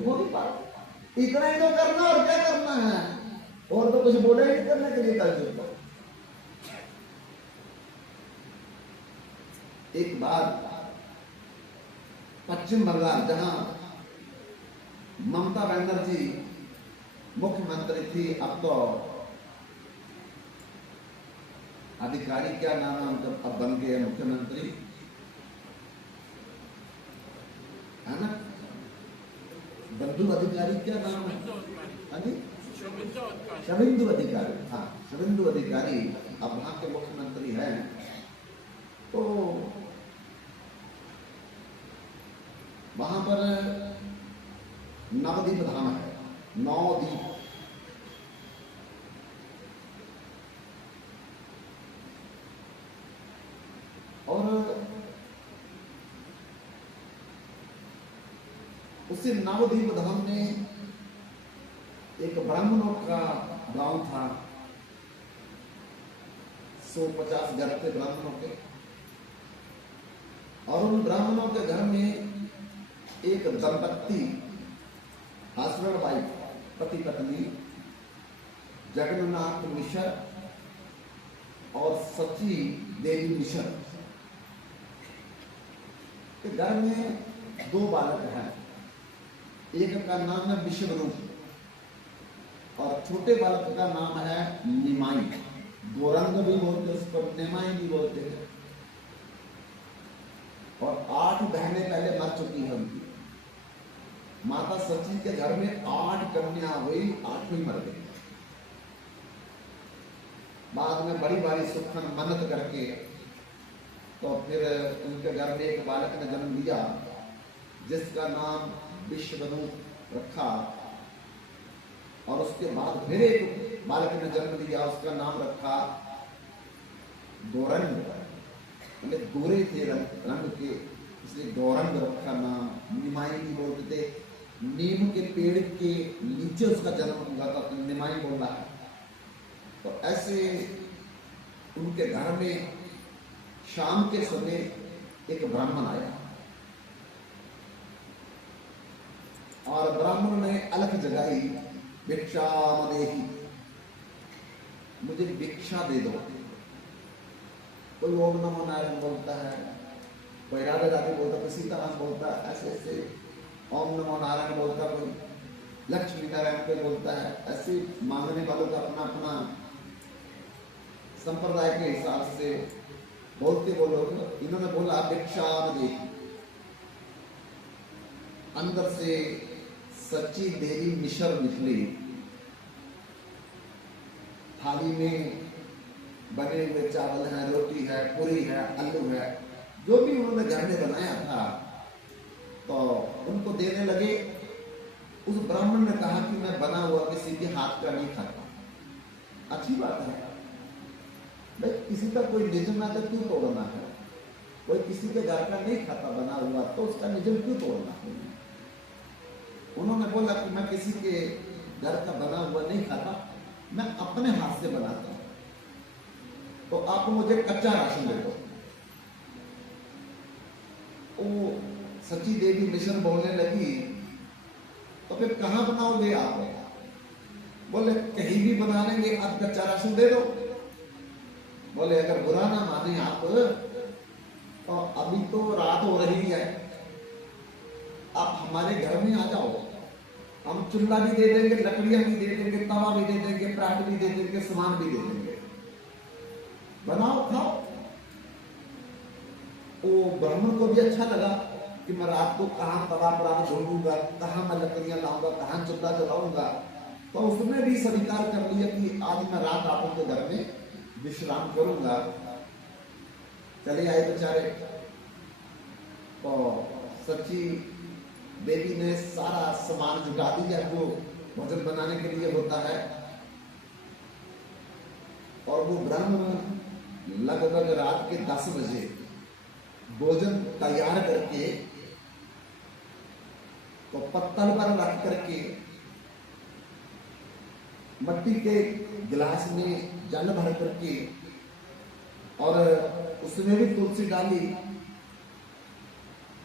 हो नहीं पाता। इतना ही तो करना, और क्या करना है, और तो कुछ बोले नहीं करने के लिए कलयुग को। एक बार पश्चिम बंगाल, जहां ममता बनर्जी मुख्यमंत्री थी, अब तो अधिकारी क्या नाम है उनका, अब बन गए मुख्यमंत्री, है ना, बंधु अधिकारी क्या नाम है, अभी शुभेंदु अधिकारी, हाँ शुभेंदु अधिकारी अब वहां के मुख्यमंत्री हैं। तो वहां पर नवद्वीप धाम है, 9 द्वीप, और उसी नवद्वीप धाम में एक ब्राह्मणों का गांव था, 150 घर थे ब्राह्मणों के, और उन ब्राह्मणों के घर में एक दंपत्ति, हस्बैंड वाइफ, पति पत्नी, जगन्नाथ मिश्र और सची देवी मिश्र के घर में 2 बालक हैं। एक का नाम है विश्वरूप और छोटे बालक का नाम है निमाई, गोरंग भी बोलते उसको, निमाई भी बोलते हैं। और 8 बहनें पहले मर चुकी हैं उनकी। माता सची के घर में 8 कन्या हुई, 8वीं मर गई। बाद में बड़ी बारी सुखन मन्नत करके तो फिर उनके घर में एक बालक ने जन्म लिया, जिसका नाम विश्वरूप रखा। और उसके बाद फिर एक बालक ने जन्म लिया, उसका नाम रखा गौरंग, मतलब गोरे थे रंग के, इसलिए गौरंग रखा नाम। निमाई भी बोलते थे, नीम के पेड़ के नीचे उसका जन्म हुआ था, तो निमाई बोला है। तो ऐसे उनके घर में शाम के समय एक ब्राह्मण आया, और ब्राह्मण ने अलख जगाई, भिक्षा देही, मुझे भिक्षा दे दो। कोई ओम नमो नारायण बोलता है, कोई राधे राधे बोलता, कोई सीताराम बोलता है, ऐसे ऐसे ओम नमो नारायण बोलता, कोई लक्ष्मी नारायण पे बोलता है। ऐसे मांगने वालों का अपना अपना संप्रदाय के हिसाब से बोलते वो लोग। इन्होंने बोला भिक्षा देही। अंदर से सच्ची देवी मिश्र निकली, थाली में बने हुए चावल है, रोटी है, पूरी है, आलू है, जो भी उन्होंने घर में बनाया था, तो उनको देने लगे। उस ब्राह्मण ने कहा कि मैं बना हुआ किसी के हाथ का नहीं खाता। अच्छी बात है भाई, किसी का कोई नियम है तो क्यों तोड़ना है? कोई किसी के घर का नहीं खाता बना हुआ, तो उसका नियम क्यों तोड़ना है? उन्होंने बोला कि मैं किसी के घर का बना हुआ नहीं खाता, मैं अपने हाथ से बनाता हूं, तो आप मुझे कच्चा राशन दे दो। वो सची देवी मिश्र बोलने लगी, तो फिर कहां बनाओगे आप? बोले कहीं भी बना लेंगे, आप कच्चा राशन दे दो। बोले अगर बुरा ना माने आप, तो अभी तो रात हो रही है, आप हमारे घर में आ जाओ, हम चूल्हा भी दे देंगे, लकड़ियां भी दे देंगे, तवा भी दे देंगे, पराठ भी दे देंगे, सामान भी दे देंगे, बनाओ खाओ। वो ब्राह्मण को भी अच्छा लगा कि मैं रात को कहां तवा पराठ ढूंढूंगा, कहां मैं लकड़ियां लाऊंगा, कहां चूल्हा जलाऊंगा। तो उसने भी स्वीकार कर लिया कि आज मैं रात आप उनके घर में विश्राम करूंगा। चले आए बेचारे, तो सच्ची देवी ने सारा सामान जुटा दिया जो भोजन बनाने के लिए होता है, और वो ब्राह्मण लगभग रात के 10 बजे भोजन तैयार करके, तो पत्तल पर रख करके मट्टी के गिलास में जल भर करके, और उसमें भी तुलसी डाली,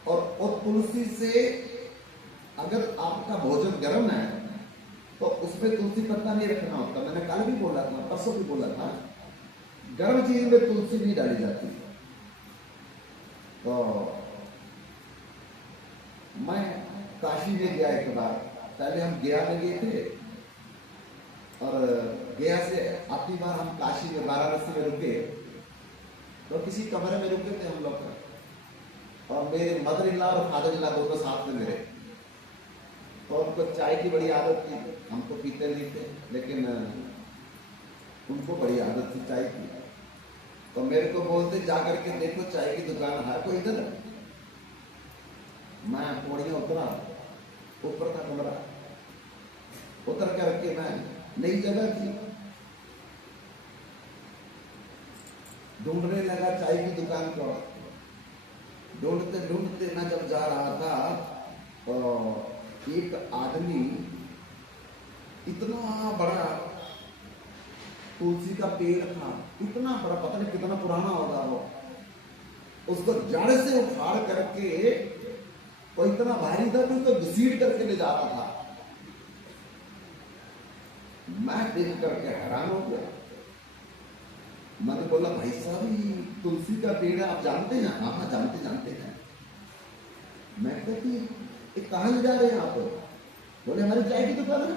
और तुलसी से अगर आपका भोजन गर्म है तो उसमें तुलसी पत्ता नहीं रखना होता। मैंने कल भी बोला था, परसों भी बोला था, गर्म चीज में तुलसी नहीं डाली जाती। तो मैं काशी में गया एक बार, पहले हम गया में गए थे और गया से आखिरी बार हम काशी में वाराणसी में रुके, तो किसी कमरे में रुके थे हम लोग, और मेरे मदर इन लॉ और फादर इन लॉ दोनों साथ में मेरे। तो उनको चाय की बड़ी आदत थी, हम तो पीते नहीं थे, लेकिन उनको बड़ी आदत थी चाय की। तो मेरे को बोलते जाकर के देखो चाय की दुकान है कोई इधर। मैं पौड़ियां उतरा, ऊपर का कमरा, उतर करके मैं नई जगह थी, ढूंढने लगा चाय की दुकान को। ढूंढते ढूंढते मैं जब जा रहा था तो एक आदमी इतना बड़ा तुलसी का पेड़ था, इतना बड़ा, पता नहीं कितना पुराना होगा वो, उसको जड़ से उखाड़ करके वो इतना भारी था कि उसको घसीट करके ले जा रहा था। मैं देख करके हैरान हो गया। मैंने बोला भाई साहब ये तुलसी का पेड़ है, आप जानते हैं? हाँ हाँ जानते जानते हैं। मैं कहती कहाँ ले जा रहे हैं आप? बोले हमारी चाय की दुकान है,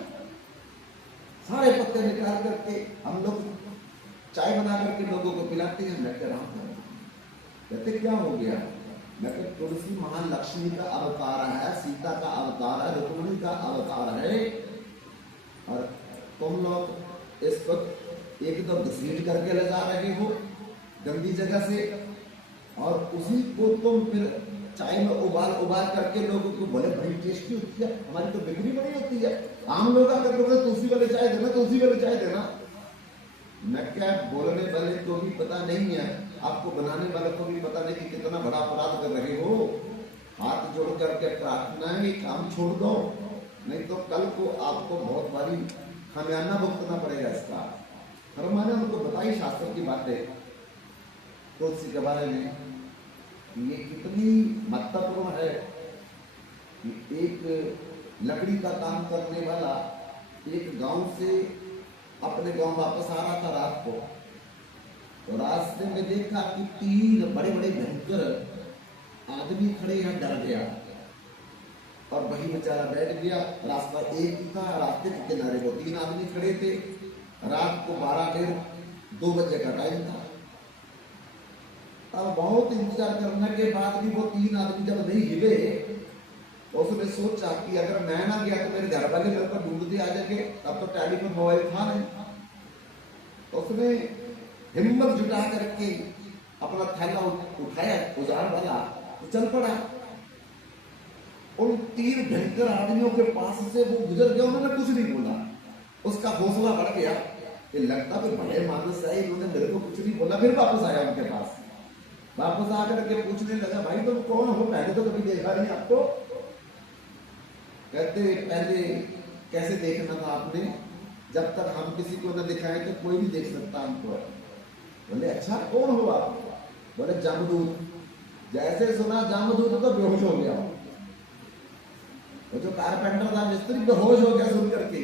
सारे पत्ते निकाल करके हम लोग चाय बना करके लोगों को पिलाते हैं। मैं कह रहा हूँ, कहते क्या हो गया? मैं कह तुलसी महान लक्ष्मी का अवतार है, सीता का अवतार है, रुक्मिणी का अवतार है, और तुम लोग इसको एकदम घसीट करके ले जा रहे हो गंदी जगह से, और उसी को तुम फिर चाय में उबाल उबाल करके लोगों को, बोले बड़ी टेस्टी होती है, हमारी तो बिक्री बड़ी होती है, आम लोग आकर के बोले तुलसी वाले चाय देना, तुलसी वाले चाय देना। मैं क्या, बोलने वाले को भी पता नहीं है, आपको बनाने वाले को भी पता नहीं कि कितना बड़ा अपराध कर रहे हो। हाथ जोड़ करके प्रार्थना है, काम छोड़ दो, नहीं तो कल को आपको बहुत भारी खामियाना भुगतना पड़ेगा इसका। और मैंने उनको बताई शास्त्र की बातें तुलसी के बारे में, ये कितनी महत्वपूर्ण है कि एक लकड़ी का काम करने वाला एक गांव से अपने गांव वापस आ रहा था रात को, तो रास्ते में देखा कि 3 बड़े बड़े भयंकर आदमी खड़े हैं, डर गया और वही बेचारा बैठ गया। रास्ता एक ही था, रास्ते के किनारे वो 3 आदमी खड़े थे। रात को 12-1:30-2 बजे का टाइम था। अब बहुत इंतजार करने के बाद भी वो 3 आदमी जब नहीं हिले, तो उसने सोचा कि अगर मैं ना गया तो मेरे घर वाले मेरे को ढूंढते आ जाएंगे, तब तो टेलीफोन मोबाइल था नहीं। तो उसने हिम्मत जुटा करके अपना थैला उठाया औजार वाला, तो चल पड़ा। उन 3 भयंकर आदमियों के पास से वो गुजर गया, उन्होंने कुछ नहीं बोला। उसका हौसला बढ़ गया, ये लगता तो बड़े मानस है, इन्होंने मेरे को कुछ नहीं बोला। फिर वापस आया उनके पास, वापस आकर के पूछने लगा, भाई तुम कौन हो? पहले तो कभी देखा नहीं आपको। कहते पहले कैसे देखना था आपने, जब तक हम किसी को न दिखाएं तो कोई नहीं देख सकता हमको। बोले अच्छा कौन हो आप? बोले जमदूत। जैसे सुना जमदूत तो बेहोश हो गया। वो जो कारपेंटर था मिस्त्री बेहोश हो गया सुन करके,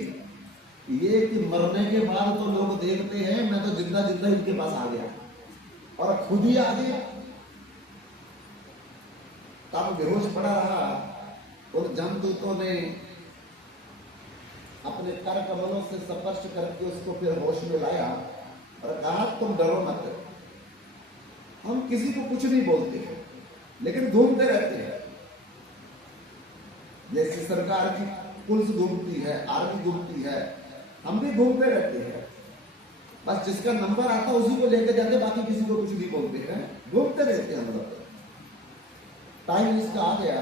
ये कि मरने के बाद तो लोग देखते हैं, मैं तो जिंदा जिंदा इनके पास आ गया और खुद ही आ गया। तब बेहोश पड़ा रहा। उन जमदूतों ने अपने कर कमलों से स्पर्श करके उसको फिर होश में लाया और कहा तुम डरो मत, हम किसी को कुछ नहीं बोलते हैं, लेकिन घूमते रहते हैं। जैसे सरकार की पुलिस घूमती है, आर्मी घूमती है, हम भी घूमते रहते हैं। बस जिसका नंबर आता है उसी को लेकर जाते, बाकी किसी को कुछ नहीं बोलते हैं, घूमते रहते हैं हम लोग। टाइम इसका आ गया,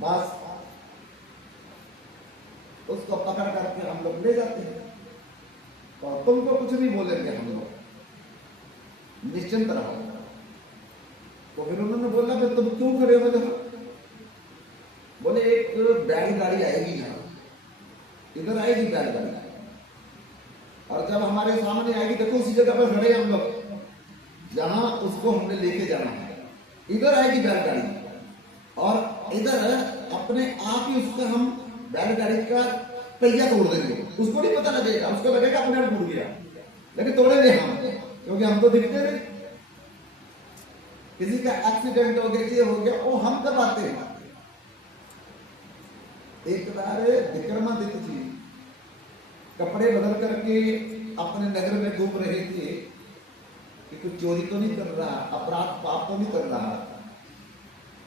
बस उसको पकड़ करके हम लोग ले जाते हैं। तो तुमको कुछ नहीं बोलेंगे हम लोग, निश्चिंत रहो। तो फिर उन्होंने बोला फिर तुम क्यों खड़े हो? बोले एक बैलगाड़ी आएगी यहाँ, इधर आएगी बैलगाड़ी, और जब हमारे सामने आएगी देखो उसी जगह पर खड़े हम लोग जहां उसको हमने लेके जाना है। इधर आएगी बैलगाड़ी और इधर अपने आप ही उसका हम बैलगाड़ी का पहिया तोड़ देंगे, उसको नहीं पता लगेगा, उसको लगेगा अपने आप टूट गया, लेकिन तोड़ेंगे हम, क्योंकि हम तो दिखते नहीं। किसी का एक्सीडेंट हो गया, ये हो गया, वो हम करवाते हैं। एक बार विक्रमादित्य जी कपड़े बदल करके अपने नगर में घूम रहे थे कि कुछ चोरी तो नहीं कर रहा, अपराध पाप तो नहीं कर रहा।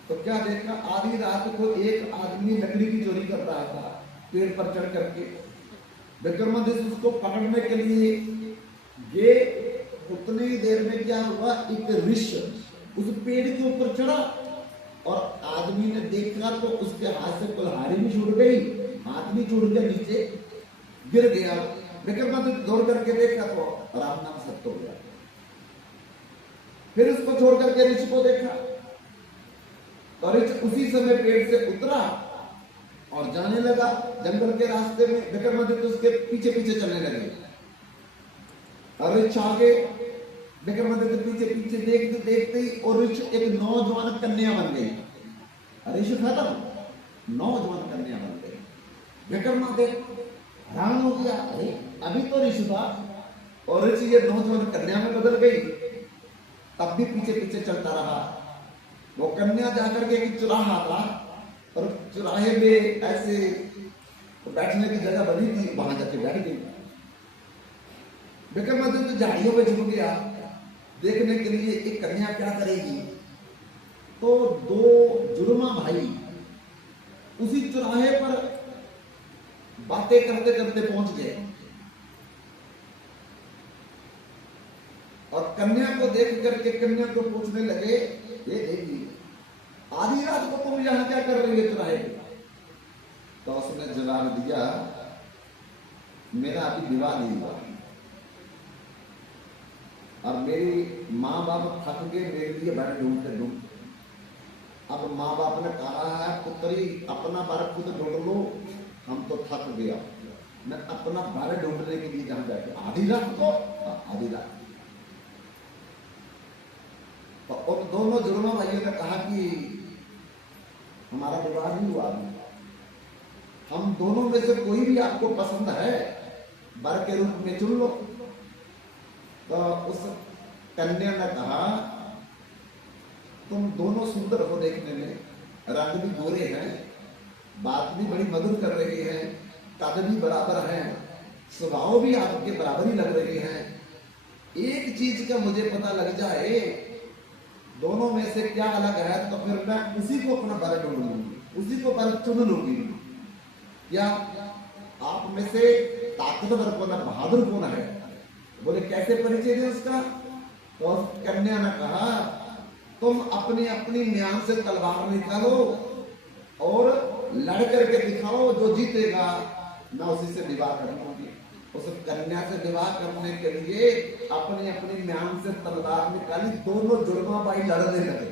तो क्या देखा, आधी रात को एक आदमी लकड़ी की चोरी कर रहा था पेड़ पर चढ़ करके। विक्रमादित्य उसको पकड़ने के लिए ये, उतनी देर में क्या हुआ, एक ऋषि उस पेड़ के ऊपर चढ़ा और आदमी ने देखा तो उसके हाथ से कुल्हाड़ी भी छूट गई, हाथ भी छूट गया, नीचे गिर गया। विक्रमादित्य दौड़ करके देखा तो राम नाम सत्य हो गया। फिर उसको छोड़ करके ऋषि को देखा तो ऋषि उसी समय पेड़ से उतरा और जाने लगा जंगल के रास्ते में। विक्रमादित्य उसके पीछे पीछे चलने लगे और ऋषि आगे, विक्रमादित्य पीछे पीछे देखते देखते ही और ऋषि एक नौजवान कन्या बन गई। ऋषि खत्म, नौजवान कन्या बन गई। विक्रमादित्य हैरान हो गया, अरे अभी तो ऋषि था और ऋषि ये नौजवान कन्या में बदल गई। तब भी पीछे पीछे चलता रहा। वो कन्या जाकर के एक चौराहा था और चौराहे में ऐसे बैठने की जगह बनी थी, वहां जाके बैठ गई। विक्रमादित्य झाड़ियों में झुक गया देखने के लिए एक कन्या क्या करेगी। तो दो जुड़वा भाई उसी चौराहे पर बातें करते करते पहुंच गए और कन्या को देख करके कन्या को पूछने लगे, ये देवी आधी रात को तुम यहां क्या कर रही है चौराहे पे? तो उसने जवाब दिया, मेरा अभी विवाह नहीं हुआ और मेरी माँ बाप थक गए मेरे लिए बार ढूंढते ढूंढते। अब माँ बाप ने कहा है पुत्री अपना बार खुद ढूंढ लो, हम तो थक गया, मैं अपना बार ढूंढने के लिए जहां बैठे। आधी रात को, आधी रात। तो उन दोनों जुड़वा भाइयों ने कहा कि हमारा विवाह नहीं हुआ, हम दोनों में से कोई भी आपको पसंद है वर के रूप में चुन लो। तो उस कन्या ने कहा, तुम दोनों सुंदर हो देखने में, रंग भी गोरे हैं, बात भी बड़ी मधुर कर रही है, कद भी बराबर है, स्वभाव भी आपके बराबर ही लग रहे हैं। एक चीज का मुझे पता लग जाए दोनों में से क्या अलग है तो फिर मैं उसी को अपना वर ढूंढ लूंगी, उसी को वर चुन लूंगी। क्या आप में से ताकतवर कौन है, बहादुर कौन है? बोले कैसे परिचय दे उसका? तो कन्या ने कहा, तुम अपनी अपनी म्यान से तलवार निकालो और लड़ करके दिखाओ, जो जीतेगा मैं उसी से विवाह कर लूंगी। उस कन्या से विवाह करने के लिए अपनी अपनी म्यान से तलवार निकाली, दोनों जुड़वा भाई लड़ने लगे।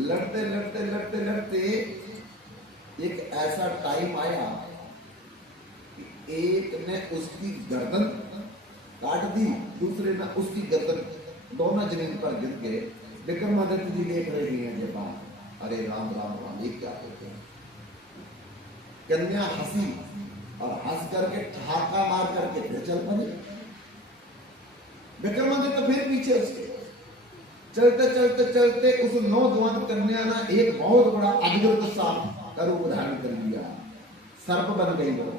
लड़ते लड़ते लड़ते लड़ते एक ऐसा टाइम आया कि एक ने उसकी गर्दन काट दी, दूसरे ने उसकी गर्दन, दोनों जमीन पर गिर गए। विक्रमादित्य जी देख रहे हैं ये बात, अरे राम राम राम, ये क्या होते हैं? कन्या हंसी और हंस करके ठहाका मार करके फिर चल पड़ी। विक्रमादित्य फिर पीछे उसके चलते चलते चलते उस नौजवान कन्या ने एक बहुत बड़ा अजगर सांप का रूप धारण कर लिया, सर्प बन गई वो।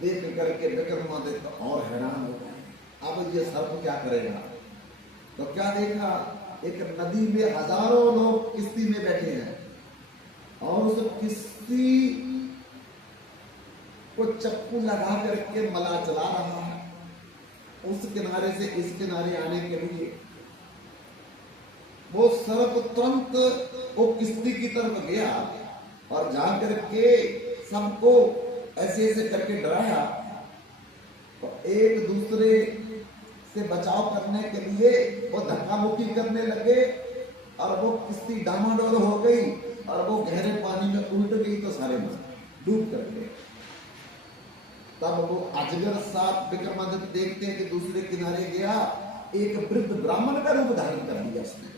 देख करके विक्रमादित्य और हैरान हो गए, अब ये सर्प क्या करेगा? तो क्या देखा, एक नदी में हजारों लोग किश्ती में बैठे हैं और उस किश्ती को चप्पू लगा करके मला चला रहा है उस किनारे से इस किनारे आने के लिए। वो सर्प तुरंत वो किश्ती की तरफ गया और जाकर के सबको ऐसे ऐसे करके डराया। तो एक दूसरे से बचाव करने के लिए वो धक्का मुक्की करने लगे और वो किश्ती डामाडोल हो गई और वो गहरे पानी में उल्ट गई तो सारे डूब कर गए। तब वो अजगर सांप विक्रमादित्य देखते हैं कि दूसरे किनारे गया, एक वृद्ध ब्राह्मण का रूप धारण कर लिया उसने।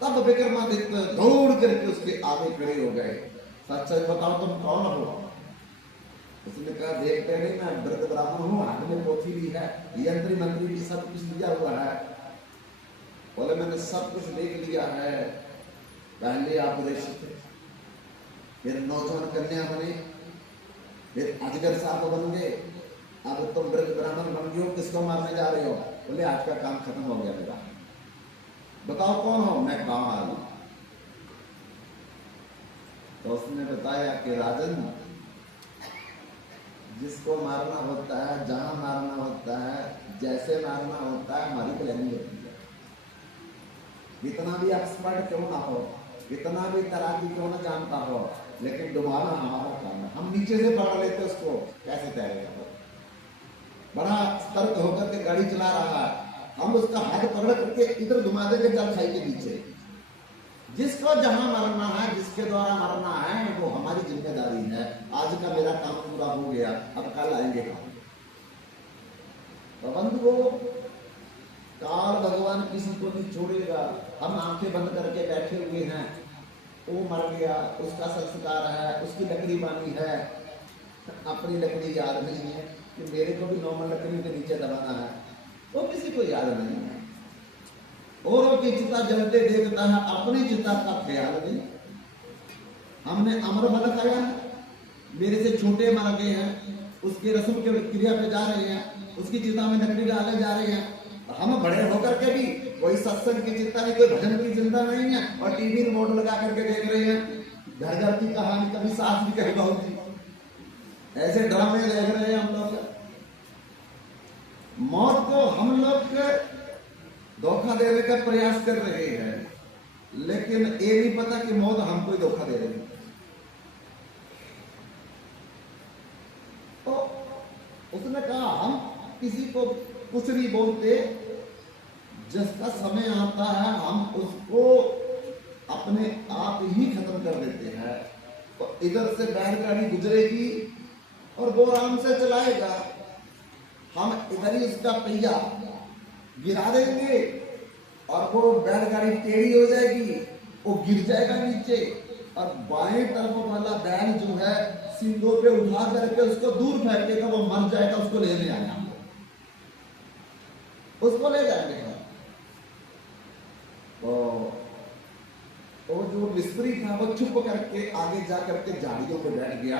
तब विक्रमादित्य दौड़ करके उसके आगे खड़े हो गए। सच सच बताओ तुम कौन हो? उसने कहा देखते नहीं, मैं वृद्ध ब्राह्मण हूँ, हाथ में पोथी भी है, यंत्री मंत्री भी सब कुछ लिया हुआ है। बोले मैंने सब कुछ देख लिया है। पहले आप ऋषि थे, फिर नौजवान कन्या बने, फिर अजगर साहब बन गए, अब तुम वृद्ध ब्राह्मण बन गए हो, किसको मारने जा रहे हो? बोले आज का काम खत्म हो गया मेरा, बताओ कौन हो? मैं कहाँ आ गया? तो उसने बताया कि राजन, जिसको मारना होता है, जहां मारना होता है, जैसे मारना होता है, हमारी प्लानिंग होती है। कितना भी एक्सपर्ट क्यों ना हो, कितना भी तैराकी क्यों ना जानता हो, लेकिन डुबाना हमारा काम है। हम नीचे से पकड़ लेते उसको, कैसे तैरेगा? बड़ा सतर्क होकर के गाड़ी चला रहा है, हम उसका हाथ पकड़ करके इधर घुमा देंगे जल खाई के नीचे। जिसको जहां मरना है, जिसके द्वारा मरना है, वो हमारी जिम्मेदारी है। आज का मेरा काम पूरा हो गया, अब कल आएंगे काम। तो बंधुओं, काल भगवान किसी को नहीं छोड़ेगा। हम आंखें बंद करके बैठे हुए हैं, वो मर गया, उसका संस्कार है, उसकी लकड़ी बानी है, अपनी लकड़ी याद नहीं है कि मेरे को भी नॉर्मल लकड़ी के नीचे दबाना है, वो किसी को याद नहीं है। औरों की चिता जलते देखता है, अपनी चिता का ख्याल नहीं। हमने अमर बल खाया है, मेरे से छोटे मर गए हैं, उसकी रस्म के क्रिया पे जा रहे हैं, उसकी चिता में लकड़ी डाले जा रहे हैं। हम बड़े होकर के भी कोई सत्संग की चिंता नहीं, कोई भजन की चिंता नहीं है, और टीवी रिमोट लगा करके देख रहे हैं घर घर की कहानी, कभी सास भी कभी बहू की, ऐसे ड्रामे देख रहे हैं हम लोग। मौत को हम लोग धोखा देने का प्रयास कर रहे हैं, लेकिन ये नहीं पता कि मौत हमको ही धोखा दे रही है। तो उसने कहा हम किसी को कुछ नहीं बोलते, जिसका समय आता है हम उसको अपने आप ही खत्म कर देते हैं। तो इधर से बैलगाड़ी गुजरेगी और वो आराम से चलाएगा, हम इधर ही उसका पहिया गिरा देंगे और वो बैलगाड़ी टेढ़ी हो जाएगी, वो गिर जाएगा नीचे, और बाएं तरफ वाला बैल जो है सींगों पे उठा करके उसको दूर फेंकेगा, वो मर जाएगा, उसको लेने आया, उसको ले जाएंगे। तो जो मिस्त्री था वो चुप करके आगे जा करके झाड़ियों पे बैठ गया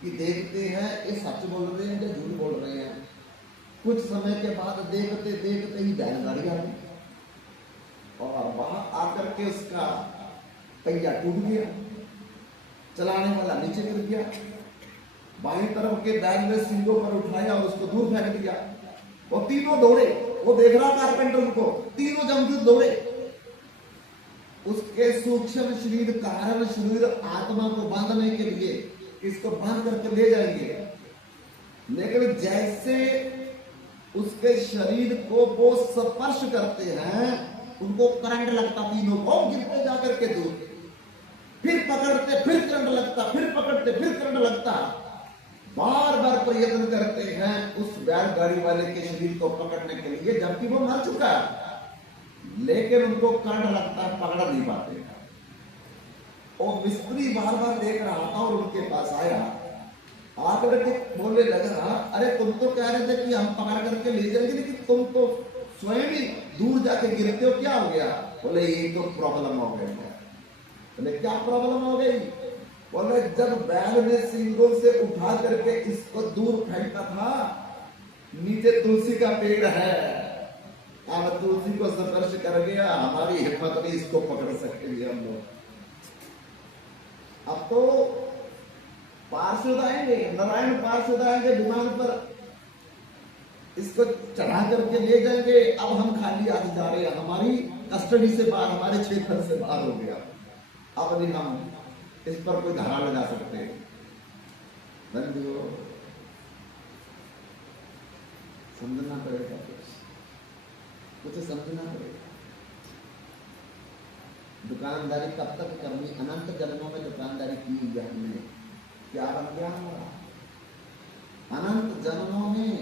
कि देखते हैं ये सच बोल रहे हैं या झूठ बोल रहे हैं। कुछ समय के बाद देखते देखते ही बैलगाड़ी आ गई और वहां आकर के उसका पहिया टूट गया, चलाने वाला नीचे गिर गया, बाईं तरफ के बैल ने सींगों पर उठाया और उसको दूर फेंक दिया। वो तीनों दौड़े, वो देख रहा कारपेंटर को, तीनों जमदूत दौड़े उसके सूक्ष्म शरीर, कारण शरीर, आत्मा को बांधने के लिए, इसको बांध करके ले जाएंगे। लेकिन जैसे उसके शरीर को वो स्पर्श करते हैं, उनको करंट लगता, तीनों को गिरते जाकर के दूर, फिर पकड़ते, फिर करंट लगता, फिर पकड़ते, फिर करंट लगता, बार बार प्रयत्न करते हैं उस बैलगाड़ी वाले के शरीर को पकड़ने के लिए, जबकि वो मर चुका है, लेकिन उनको करंट लगता है, पकड़ नहीं पाते। और मिस्त्री बार बार देख रहा था और उनके पास आया, आकर के बोलने लगा, अरे तुम तो कह रहे थे कि हम पकड़ करके ले जाएंगे, लेकिन तुम तो स्वयं ही दूर जाके गिरते हो, क्या हो गया? बोले ये तो प्रॉब्लम हो गई है। बोले क्या प्रॉब्लम हो गई? बोले जब बैल ने सींगों से उठा करके इसको दूर फेंका था, नीचे तुलसी का पेड़ है, अब तुलसी को स्पर्श कर गया, हमारी हिम्मत नहीं इसको पकड़ सकेंगे हम लोग। अब तो पार्षद आएंगे, नारायण पार्षद आएंगे विमान पर, इसको चढ़ा करके ले जाएंगे। अब हम खाली हाथ जा रहे हैं, हमारी कस्टडी से बाहर, हमारे क्षेत्र से बाहर हो गया, अब नहीं हम इस पर कोई धारा लगा सकते। बंधुओं, समझना पड़ेगा, कुछ समझना पड़ेगा। दुकानदारी कब तक करनी? अनंत जन्मों में दुकानदारी की है हमने, क्या बन गया हमारा? अनंत जन्मों में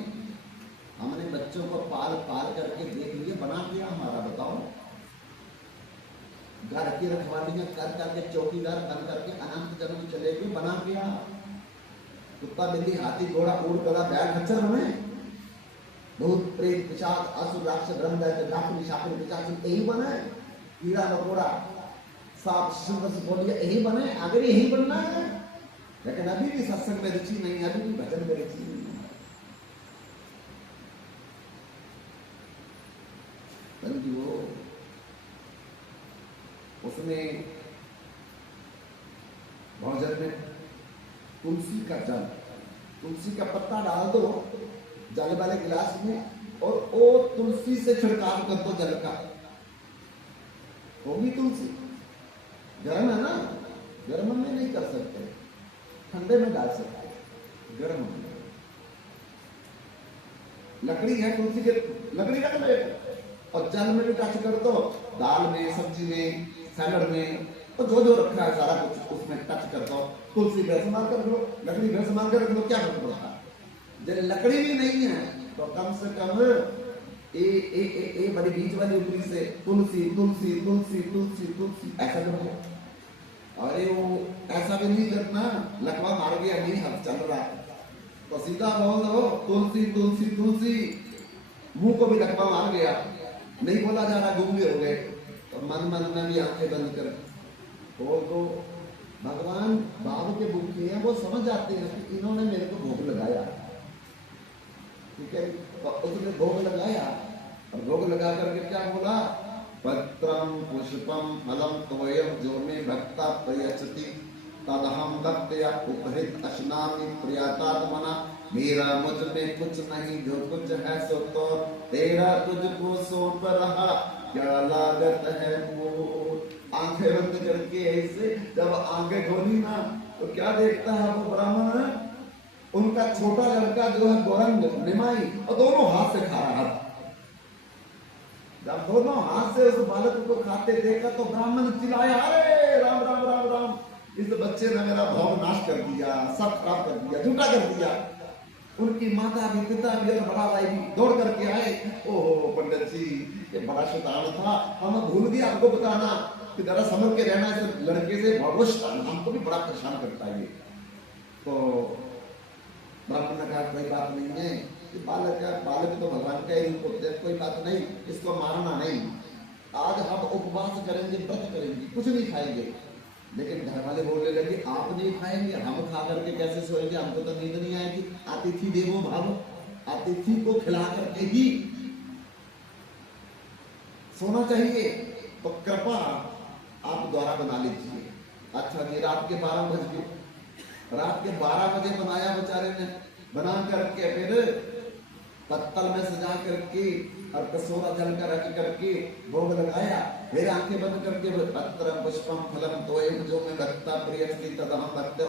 हमने बच्चों को पाल पाल करके देख लिए, बना दिया हमारा। बताओ की रखवालियां कर करके चौकीदार बन करके अनंत जन्म चले गए बना गया। कुत्ता बिल्ली हाथी घोड़ा ऊंट गधा बैल खच्चर बने, भूत प्रेत पिशाच असुर राक्षस ब्रह्म दैत्य डाकू शाकुर पिशाच यही बने, कीड़ा मकोड़ा सांप सिंह सिकोड़िया यही बने, आगे भी यही बनना है। लेकिन अभी भी सत्संग में रुचि नहीं है, अभी भी भजन में रुचि नहीं है। परंतु वो उसमें भोजन में तुलसी का जल, तुलसी का पत्ता डाल दो जल वाले गिलास में और वो तुलसी से छिड़काव कर दो जल का, होगी तुलसी। गर्म है ना, गर्म में नहीं कर सकते, ठंडे में डाल सकते, गर्म में। लकड़ी है तुलसी के, लकड़ी रख ले और जल में भी टच कर दो, दाल में सब्जी में सैलड में, तो जो जो रखा है सारा कुछ उसमें टच कर दो। तुलसी घर संभाल कर रख लो, लकड़ी घर संभाल कर रख लो, क्या फर्क पड़ता है। जब लकड़ी भी नहीं है तो कम से कम ए बड़ी बीच वाली उंगली से तुलसी तुलसी तुलसी तुलसी तुलसी ऐसा करो। अरे वो ऐसा भी नहीं करना, लकवा मार गया नहीं हाथ चल रहा तो सीधा बोल दो तुलसी तुलसी तुलसी। मुंह को भी लकवा मार गया, नहीं बोला जा रहा, गूंगे हो गए, तो मन मन में भी आंखें बंद कर बोल दो भगवान बाबू के भूखे हैं, वो समझ जाते हैं कि इन्होंने मेरे को भोग लगाया, ठीक है। तो उसने भोग लगाया और भोग लगा करके क्या बोला, पत्रम पुष्पम फलम तोयम जो में भक्ता प्रयच्छति तदहम भक्त्या उपहृत अश्नामि प्रियतात्मना। मेरा मुझ में कुछ नहीं, जो कुछ है सो तो तेरा तुझको सौंप रहा, क्या लागत है वो। आंखें बंद करके ऐसे जब आंखें खोली ना तो क्या देखता है वो ब्राह्मण, उनका छोटा लड़का जो है गौरंग निमाई और दोनों हाथ से खा रहा था। जब दोनों हाथ से उस बालक को खाते देखा तो ब्राह्मण चिल्लाया, अरे राम राम राम राम, इस बच्चे ने मेरा भोग नाश कर दिया, सब खराब कर दिया, झूठा कर दिया। उनकी माता भी पिता भी और बड़ा भाई भी दौड़ करके आए, ओहो पंडित जी ये बड़ा शैतान था, हम भूल गए आपको बताना कि जरा समझ के रहना इस लड़के से, भगवश हमको भी बड़ा परेशान करता है। तो ब्राह्मण ने कहा कोई बात नहीं है, कि बालक है, बालक तो भगवान का ही रूप होते हैं, कोई बात नहीं, इसको मारना नहीं। आज हम उपवास करेंगे, व्रत करेंगे, कुछ नहीं खाएंगे। लेकिन घर वाले बोलने लगे आप नहीं खाएंगे, हम खा करके कैसे सोएंगे, हमको तो नींद नहीं आएगी। अतिथि देवो भव, अतिथि को खिला करके ही सोना चाहिए। तो कृपा आप द्वारा बना लीजिए। अच्छा जी, रात के 12 बज गए, रात के 12 बजे बनाया बेचारे ने, बना करके फिर पत्तल में सजा करके और कसोरा जल का रख करके भोग लगाया, फिर आंखें बंद करके पत्रम पुष्पम फलम तोयम जो में भक्ता प्रियस्ति तदहम भक्त